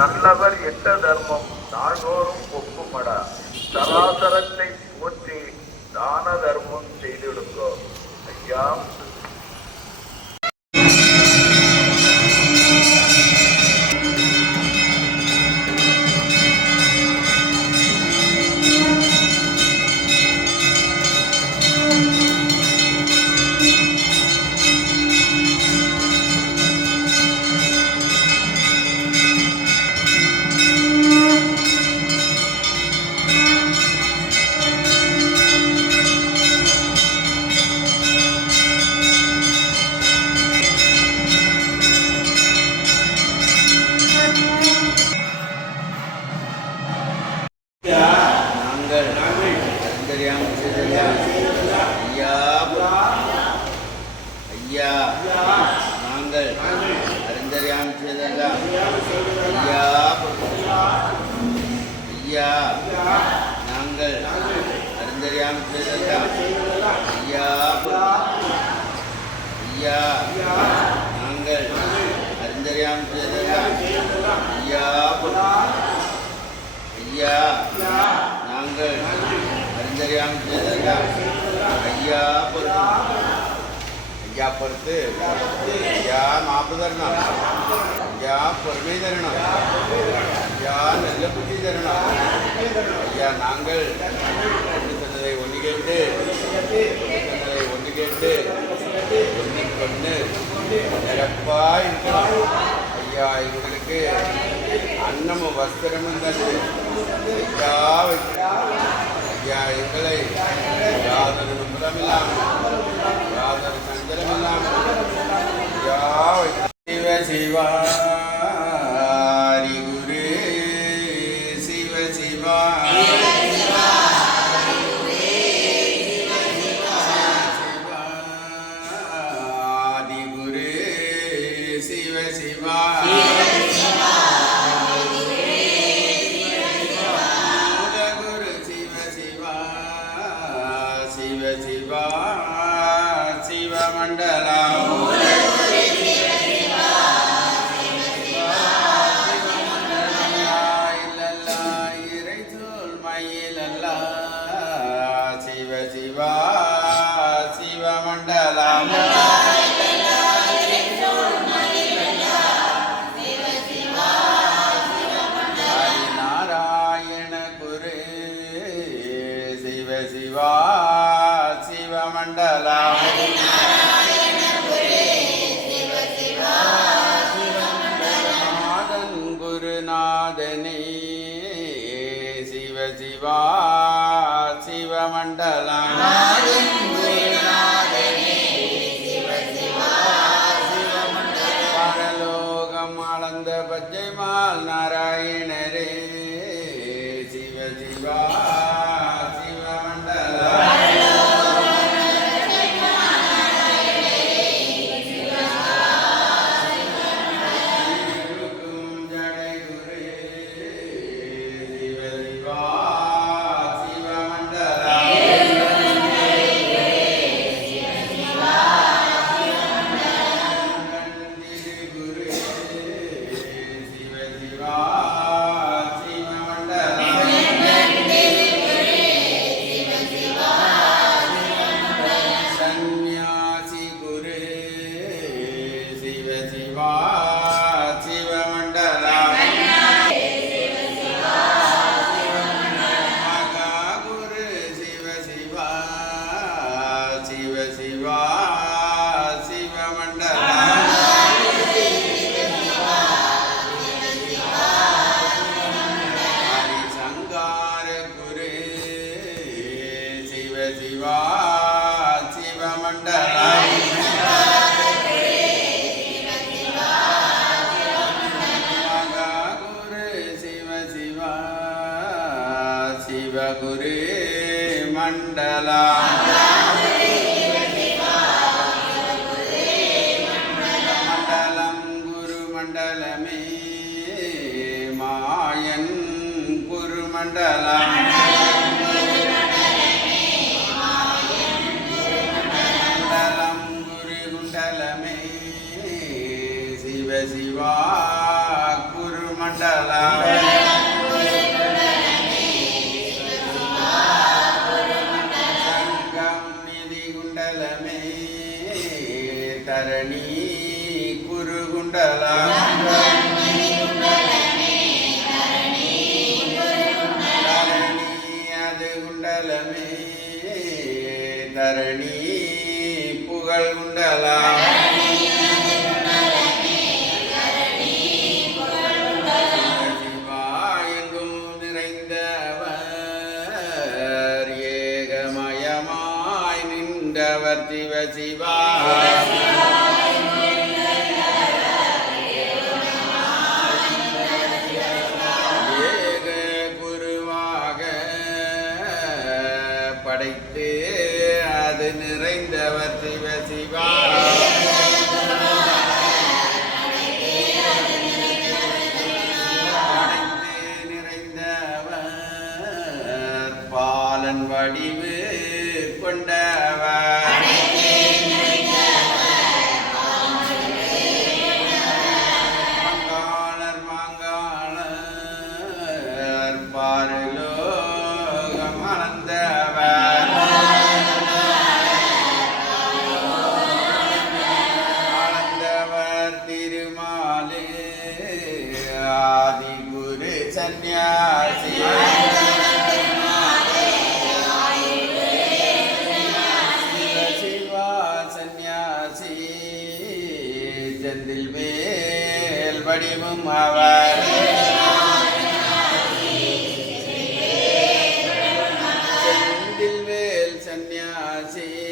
நல்லவர் எட்ட தர்மம்? நாள்தோறும் ஒப்புமடா. சராசரத்தை போற்றி தான தர்மம் செய்திடுங்கோ. ஐயா ஐயா. நாங்கள் அறிந்தறியாம் செய்ததெல்லாம் ஐயா ஐயா நாங்கள் அறிந்தறியாம் செய்ததெல்லாம் ஐயா பொறுத்து ஐயா பொறுத்து ஐயா மாப்பு தரணும் ஐயா பொறுமை தரணும் ஐயா நல்ல புத்தி தரணும் ஐயா நாங்கள் ஒன்று சொன்னதை ஒன்று கேட்டு சொன்னதை ஒன்று கேட்டு ஒன்றுக்கு ஒன்று இருக்கணும் ஐயா எங்களுக்கு அன்னமும் வஸ்திரமும் தந்து ஐயா ஐயா எங்களை யாதொரு யாதொரு சஞ்சலமில்லாமல் ஐயா வைக்கணும். சிவ நாதன் குருநாதனே சிவ சிவா சிவ மண்டலா மண்டலம் குரு மண்டலமே மாயன் குரு மண்டலம் மண்டலம் சிவ சிவா குரு தரணி குருகுண்டலாம் அது குண்டலமே. தரணி புகழ் குண்டலாம் মাঝে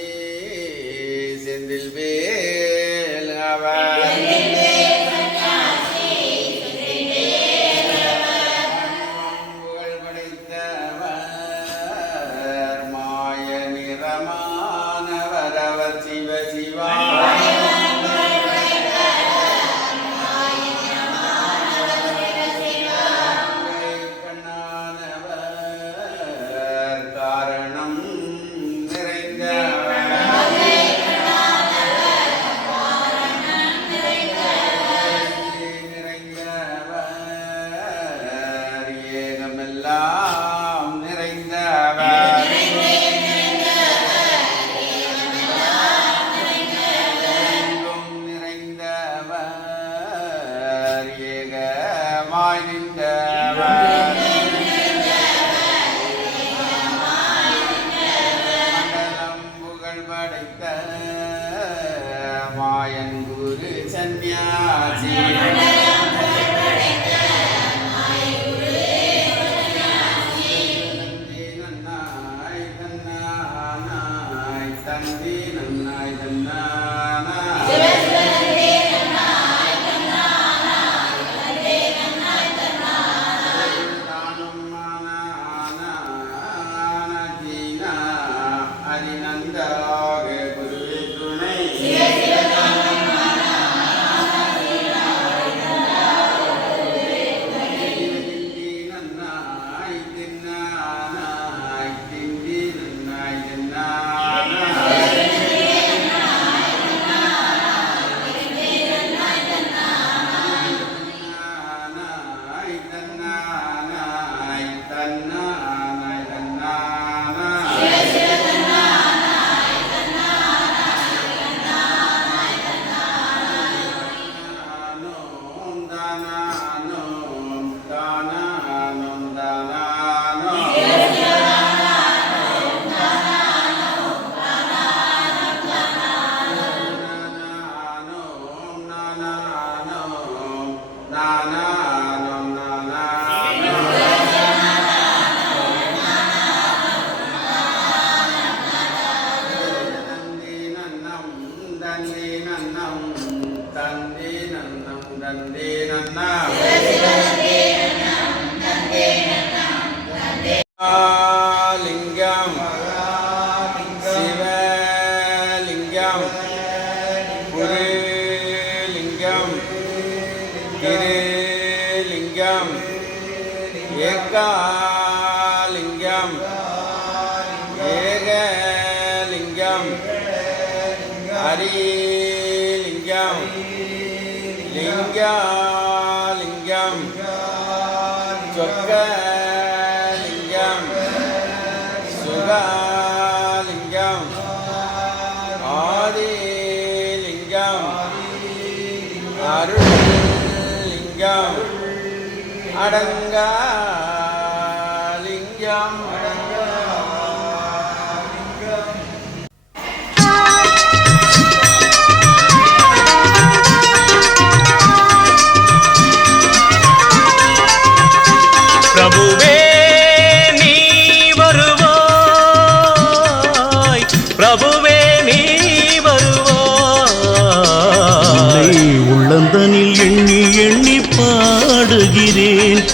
ലിംഗം. ഏകാലിംഗം. ഏകലിംഗം. ഹരിലിംഗം. ലിംഗം அடங்கா லிங்கம் அடங்க.